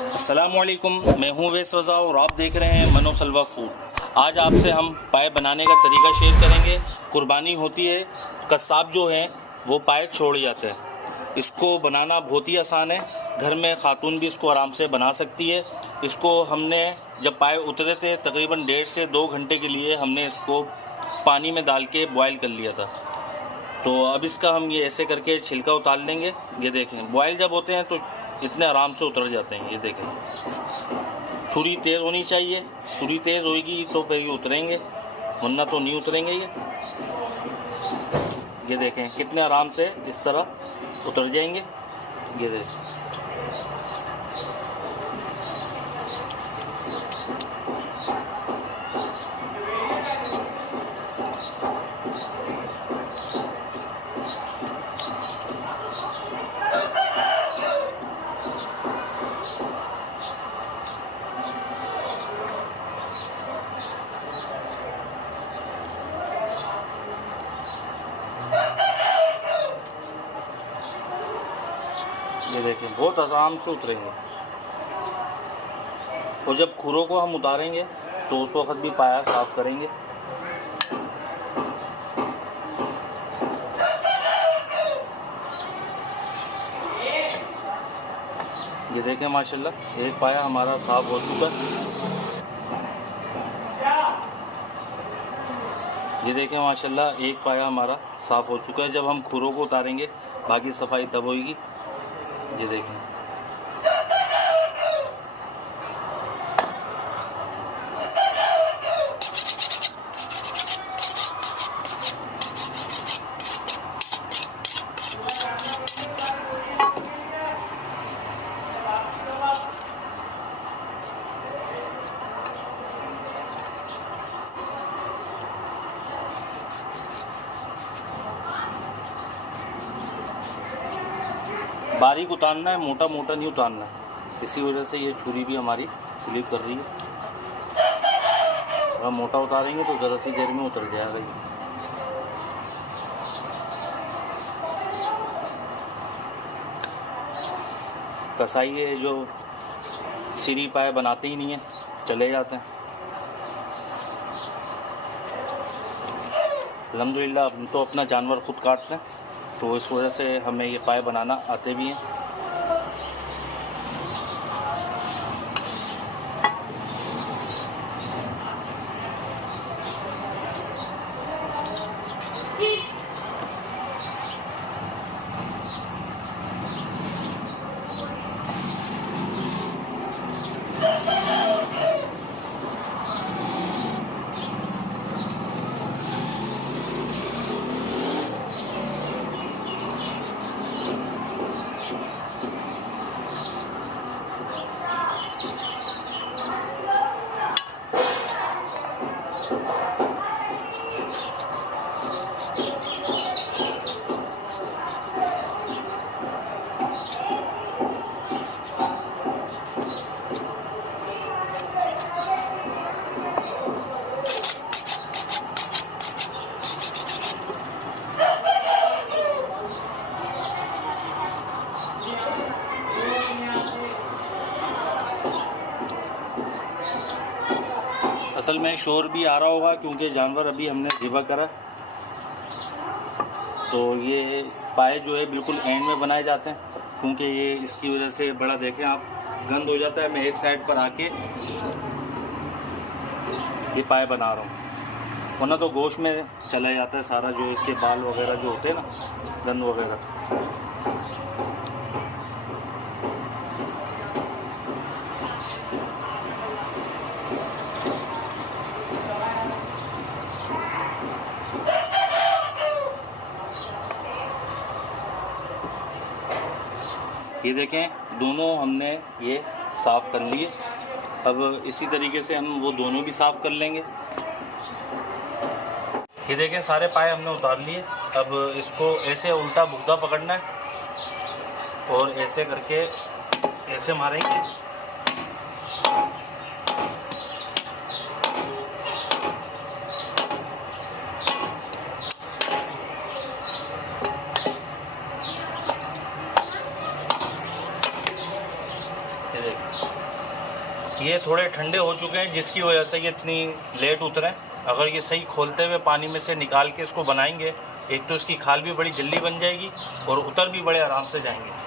अस्सलामुअलैकुम, मैं हूँ वेस रज़ा और आप देख रहे हैं मनो सलवा फूड। आज आपसे हम पाए बनाने का तरीका शेयर करेंगे। कुर्बानी होती है, कस्साब जो हैं वो पाए छोड़ जाते हैं। इसको बनाना बहुत ही आसान है, घर में खातून भी इसको आराम से बना सकती है। इसको हमने जब पाए उतरे थे तकरीबन 1.5 से 2 घंटे के लिए हमने इसको पानी में डाल के बॉयल कर लिया था। तो अब इसका हम ये ऐसे करके छिलका उतार लेंगे। ये देखें, बॉयल जब होते हैं तो इतने आराम से उतर जाते हैं। ये देखें, छुरी तेज़ होनी चाहिए, छुरी तेज़ होगी तो फिर ये उतरेंगे, वरना तो नहीं उतरेंगे ये देखें कितने आराम से इस तरह उतर जाएंगे। ये देखें, ये देखें बहुत आराम से उतरेंगे। और जब खुरों को हम उतारेंगे तो उस वक्त भी पाया साफ़ करेंगे। ये देखें माशाल्लाह एक पाया हमारा साफ़ हो चुका है। ये देखें माशाल्लाह एक पाया हमारा साफ़ हो चुका है। जब हम खुरों को उतारेंगे बाकी सफाई तब होगी। ये देखें, बारीक उतारना है, मोटा मोटा नहीं उतारना है। इसी वजह से ये छुरी भी हमारी स्लिप कर रही है। अगर मोटा उतारेंगे तो ज़रा सी देर में उतर जाएगा ये। कसाई है जो सीरी पाए बनाते ही नहीं है, चले जाते हैं। अल्हम्दुलिल्लाह हम तो अपना जानवर खुद काटते हैं, तो इस वजह से हमें ये पाए बनाना आते भी हैं। असल में शोर भी आ रहा होगा क्योंकि जानवर अभी हमने ज़िबा करा। तो ये पाए जो है बिल्कुल एंड में बनाए जाते हैं, क्योंकि ये इसकी वजह से बड़ा देखें आप गंद हो जाता है। मैं एक साइड पर आके ये पाए बना रहा हूँ, वरना तो गोश्त में चला जाता है सारा, जो इसके बाल वगैरह जो होते हैं ना, गंद वगैरह। ये देखें दोनों हमने ये साफ़ कर लिए। अब इसी तरीके से हम वो दोनों भी साफ़ कर लेंगे। ये देखें सारे पाए हमने उतार लिए। अब इसको ऐसे उल्टा भुगता पकड़ना है और ऐसे करके ऐसे मारेंगे। ये देखें ये थोड़े ठंडे हो चुके हैं जिसकी वजह से ये इतनी लेट उतरे। अगर ये सही खोलते हुए पानी में से निकाल के इसको बनाएंगे, एक तो इसकी खाल भी बड़ी जल्दी बन जाएगी और उतर भी बड़े आराम से जाएंगे।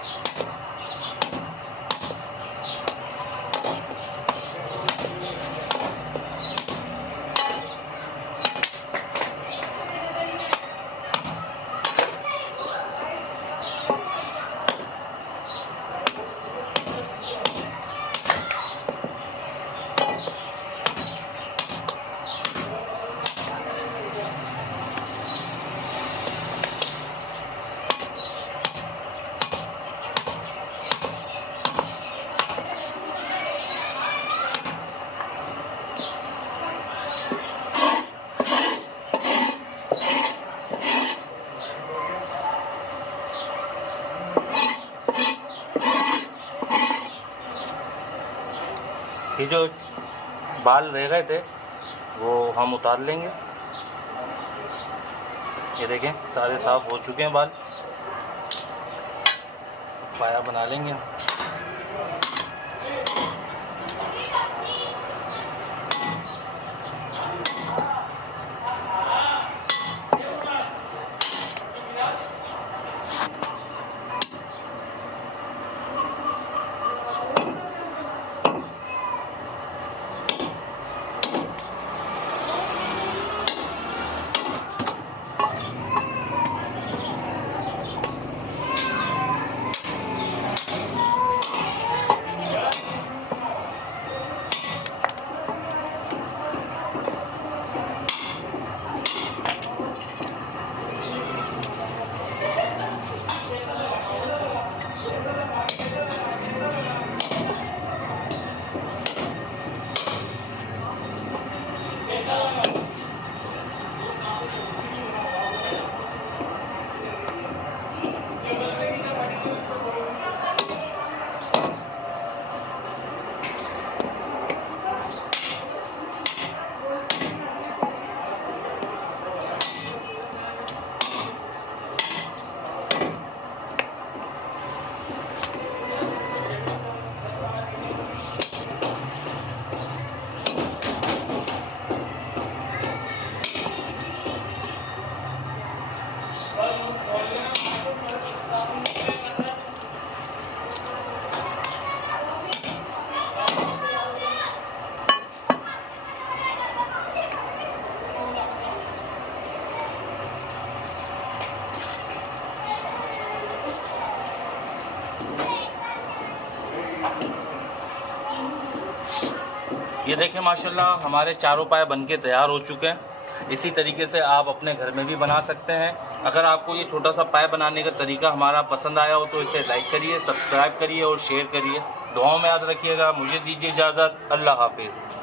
ये जो बाल रह गए थे वो हम उतार लेंगे। ये देखें सारे साफ हो चुके हैं बाल। पाया बना लेंगे। ये देखें माशाल्लाह हमारे चारों पाए बनके तैयार हो चुके हैं। इसी तरीके से आप अपने घर में भी बना सकते हैं। अगर आपको ये छोटा सा पाए बनाने का तरीका हमारा पसंद आया हो तो इसे लाइक करिए, सब्सक्राइब करिए और शेयर करिए। दुआओं में याद रखिएगा। मुझे दीजिए इजाज़त। अल्लाह हाफिज़।